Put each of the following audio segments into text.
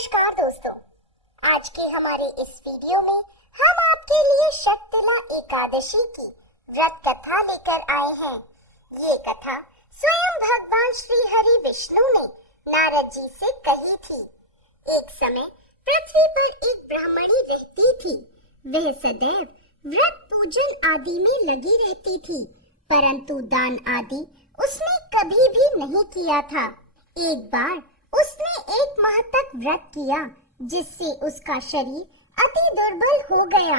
नमस्कार दोस्तों, आज के हमारे इस वीडियो में हम आपके लिए शक्तिला एकादशी की व्रत कथा लेकर आए हैं। ये कथा स्वयं भगवान श्री हरि विष्णु ने नारद जी से कही थी। एक समय पृथ्वी पर एक ब्राह्मणी रहती थी। वह सदैव व्रत पूजन आदि में लगी रहती थी, परंतु दान आदि उसने कभी भी नहीं किया था। एक बार उसने एक माह तक व्रत किया, जिससे उसका शरीर अति दुर्बल हो गया।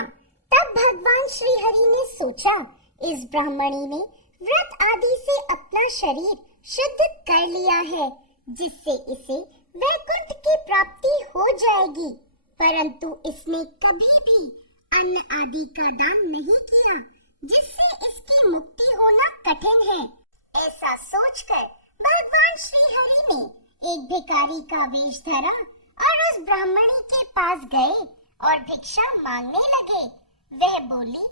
तब भगवान श्री हरि ने सोचा, इस ब्राह्मणी ने व्रत आदि से अपना शरीर शुद्ध कर लिया है, जिससे इसे वैकुंठ की प्राप्ति हो जाएगी। परंतु इसने कभी भी अन्न आदि का दान नहीं किया, जिससे इसकी मुक्ति होना कठिन है। ऐसा सोचकर भगवान श्री हरि ने एक भिखारी का वेश धरा और उस ब्राह्मणी के पास गए और भिक्षा मांगने लगे। वह बोली,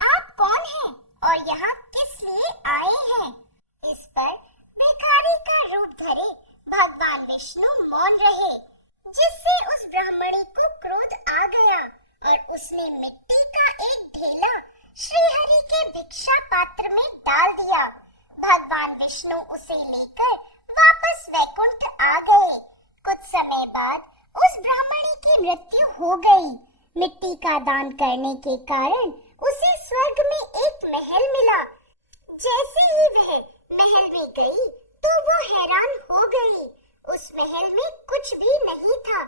आप कौन हैं और यहाँ किस लिए आए हैं? इस पर भिखारी का रूप धरे भगवान विष्णु मौन रहे, जिससे उस ब्राह्मणी को क्रोध आ गया और उसने मिट्टी का एक ढेला श्री हरि के भिक्षा पात्र में डाल दिया। भगवान विष्णु उसे लेकर वापस वैकुंठ आ गए। कुछ समय बाद उस ब्राह्मणी की मृत्यु हो गई। मिट्टी का दान करने के कारण उसे स्वर्ग में एक महल मिला। जैसे ही वह महल में गई तो वो हैरान हो गई। उस महल में कुछ भी नहीं था।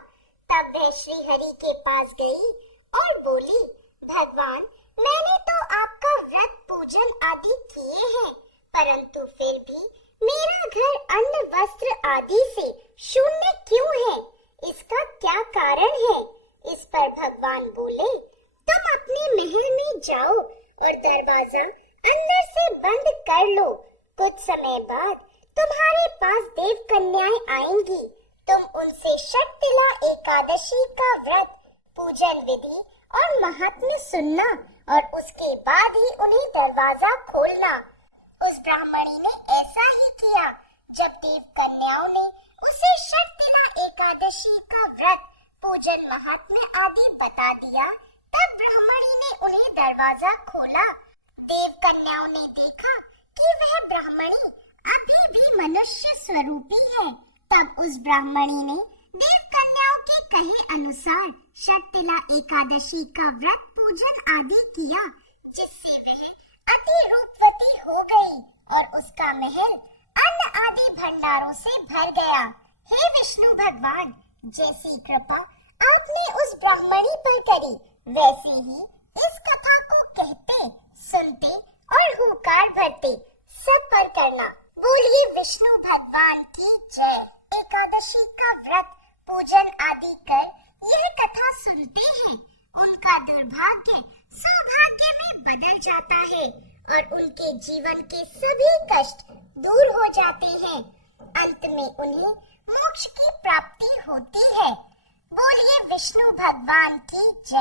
तब वह श्री हरि के पास गई और बोली, भगवान, मैंने तो आपका व्रत पूजन आदि किए हैं, परंतु फिर भी मेरा घर अन्न वस्त्र आदि से शून्य क्यों है? इसका क्या कारण है? इस पर भगवान बोले, तुम अपने महल में जाओ और दरवाजा अंदर से बंद कर लो। कुछ समय बाद तुम्हारे पास देव कन्याएं आएंगी। तुम उनसे शक्तिला एकादशी का व्रत पूजन विधि और महात्म्य सुनना और उसके बाद ही उन्हें दरवाजा खोलना। उस ब्राह्मणी ने ऐसा ही किया। जब देव कन्याओं ने उसे शक्तिला एकादशी का व्रत पूजन महात्म्य आदि बता दिया, तब ब्राह्मणी ने उन्हें दरवाजा खोला। देव कन्याओं ने देखा कि वह ब्राह्मणी अभी भी मनुष्य स्वरूपी है। तब उस ब्राह्मणी ने देव कन्याओं के कहे अनुसार शक्तिला एकादशी का व्रत पूजन आदि किया, जिससे वह अति रूपवती हो गई और उसका महल अन्न आदि भंडारों से भर गया। हे विष्णु भगवान, जैसी कृपा आपने उस ब्राह्मणी पर करी, वैसे ही इस कथा को कहते, सुनते और हुंकार भरते सब पर करना। बोलिए विष्णु भगवान की जय। एकादशी का व्रत पूजन आदि कर यह कथा सुनते हैं, उनका दुर्भाग्य सौभाग्य में बदल जाता है और उनके जीवन के सभी कष्ट दूर हो जाते हैं। अंत में उन्हें मोक्ष की प्राप्ति होती है। बोलिए विष्णु भगवान की जय।